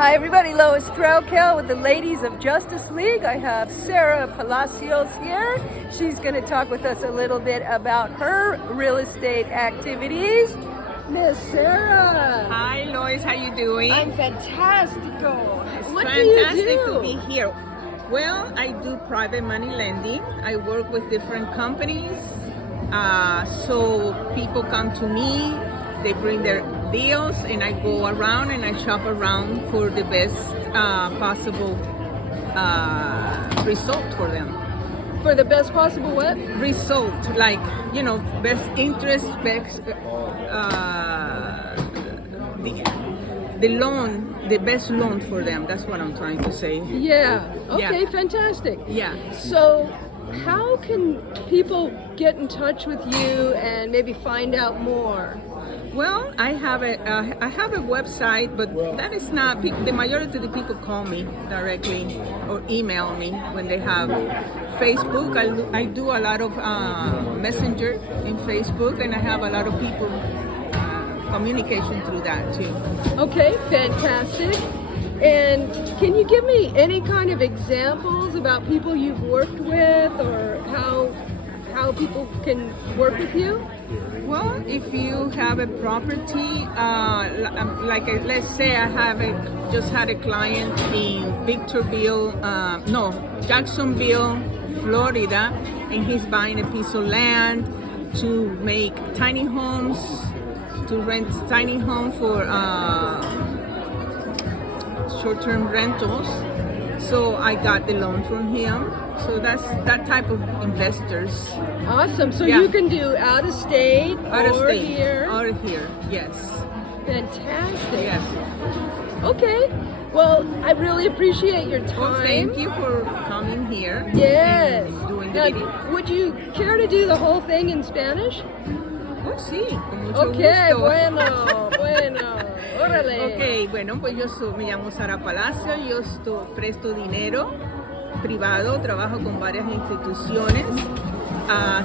Hi everybody, Lois Threlkeld with the Ladies of Justice League. I have Sarah Palacios here. She's going to talk with us a little bit about her real estate activities. Miss Sarah. Hi Lois, how you doing? I'm fantastico. It's What fantastic do you do? to be here. Well, I do private money lending. I work with different companies. So people come to me, they bring their deals, and I go around and I shop around for the best possible result for them. For the best possible what? Result, like, best interest, best the loan, the best loan for them. That's what I'm trying to say. Yeah. Okay, Yeah. fantastic. Yeah. So, how can people get in touch with you and maybe find out more? Well, I have a website, but that is not the majority of the people call me directly or email me when they have Facebook. I do a lot of messenger in Facebook, and I have a lot of people communication through that too. Okay, fantastic. And can you give me any kind of examples about people you've worked with, or how people can work with you? Well, if you have a property, let's say just had a client in Jacksonville, Florida, and he's buying a piece of land to make tiny homes, to rent tiny home for short-term rentals. So I got the loan from him. So that's that type of investors. Awesome. So Yeah. you can do out of state or here. Or here, yes. Fantastic. Yes. Okay. Well, I really appreciate your time. Well, thank you for coming here. Yes. And doing the Now, video. would you care to do the whole thing in Spanish? Oh, sí, con mucho Okay, gusto. bueno. Órale. Ok, bueno, pues me llamo Sarah Palacios, yo presto dinero privado, trabajo con varias instituciones.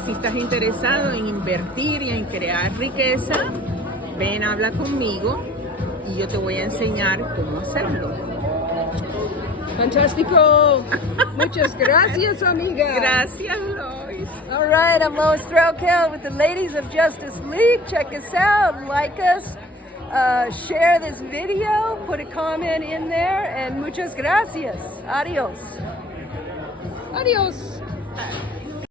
Si estás interesado en invertir y en crear riqueza, ven, habla conmigo y yo te voy a enseñar cómo hacerlo. Fantastico. Muchas gracias, amiga. Gracias, Lois. All right, I'm Lois Threlkeld with the Ladies of Justice League. Check us out, like us, share this video, put a comment in there, and muchas gracias. Adios. Adios.